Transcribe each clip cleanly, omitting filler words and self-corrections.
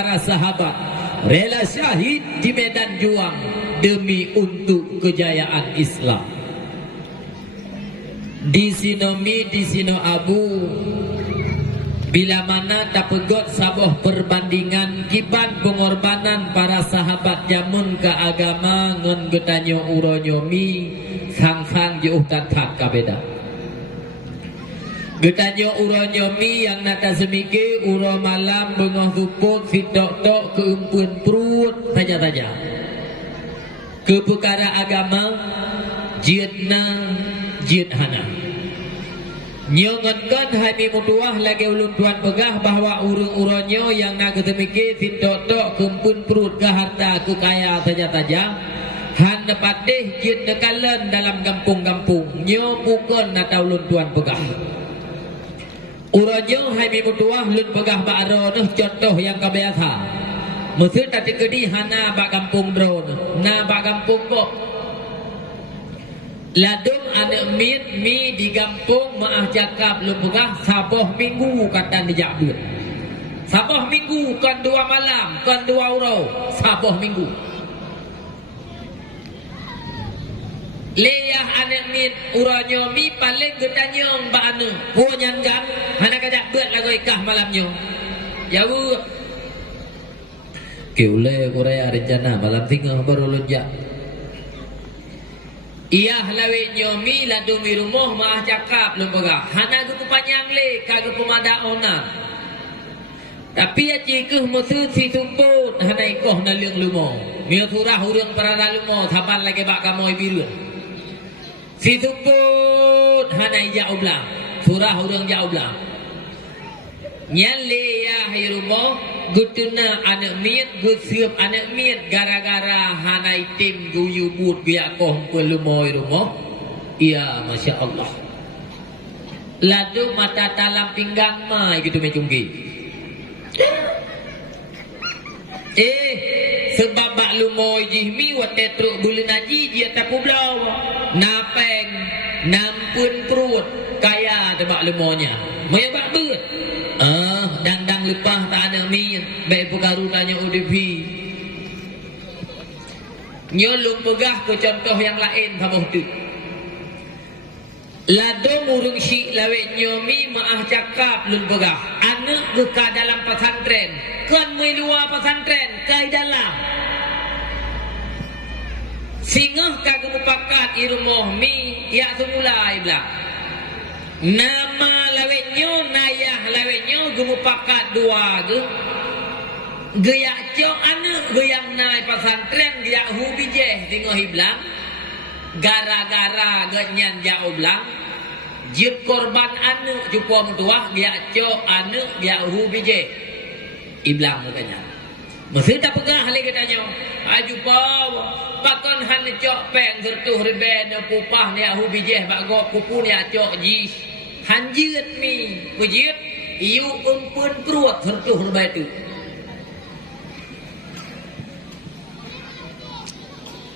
para sahabat rela syahid di medan juang demi untuk kejayaan Islam. Di sino abu bila mana tak pegot sabuh perbandingan kiban pengorbanan para sahabat jamun ke agama ngon getanyo uronyo mi sang jauh tatak kabeda. Getanyo uronyo mi yang nata semike uro malam bengah tupuk fitok-tok keumpun perut saja-saja. Ke perkara agama jidna jidhana. Nyongonkan hami mutuah lagi ulun tuan pegah bahwa urung-uronyo yang nak ketemike fitok-tok keumpun perut ke harta ke kaya saja-saja. Han patih jid nekalan dalam kampung-kampung. Nyo bukan nata ulun tuan pegah. Uronyo hami mutuah lun pegah ba'ro noh contoh yang kebiasa. Mesir tadi kedi hana bak kampung drone. Na bak kampung kok. Ladung anak mi di kampung maah cakap lun pegah saboh minggu kata dijak duit. Saboh minggu kan 2 malam, kan 2 uro. Saboh minggu. Leyah anak mit uronyo mi paling getanyong ba anu punyan gan hana kajak buat lagu ikah malamnya ya bu kiule korea rencana malam tinggal baru lonjak iya lawe nyomi ladu mi rumah maah cakap lembaga hana gu panjang le kagak pemada ona tapi ya cikeuh musuh si tumput hana ikoh na leung lumo mi surah urang parana lumo saban lagi bak kamoy biru si tumput hanai jauh belang surah urang jauh belang nyale ya hirumo gutuna anak miet gusiup anak miet gara-gara hanai tim guyu but biakoh pelumoy rumo iya masya Allah ladu mata talam pinggang mai gitu mecungki sebab bak lumoy jihmi wa tetruk bulan haji dia tapu blau napeng nampun perut kaya tebak lumonya maya bak beut dang lepah tak ada min baik perkara tanya ODP nyolong pegah ke contoh yang lain kamu tu ladong urung syik lawet nyomi maah cakap lun pegah anak ke dalam pesantren kan mai luar pesantren kai dalam singah kagak mupakat irmoh mi ya semulai belak nama lawetnyo nayah lawetnyo gemupakat dua geyak cok anak geyang nai pesantren geyak hubi jeh tengok hiblang gara-gara genyan jauh belang jid korban anak jumpa mentuah geyak cok anak geyak hubi jeh iblang mukanya mesti tak pegah lagi katanya aju bawa pakon han cok peng sertuh reben pupah ni hu bijeh bak go pupu ni cok jis hanjit mi pujit iu umpun perut sertuh reben tu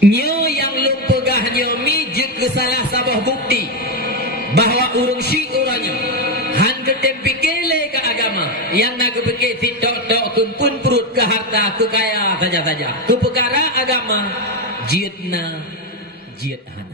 nyo yang lu pegah nyo mi jid kesalah sabah bukti bahwa urung syik orangnya han ketempikele ke agama yang nak fikir tok kumpun perut ke harta ke kaya saja-saja ke perkara agama jidna jidhana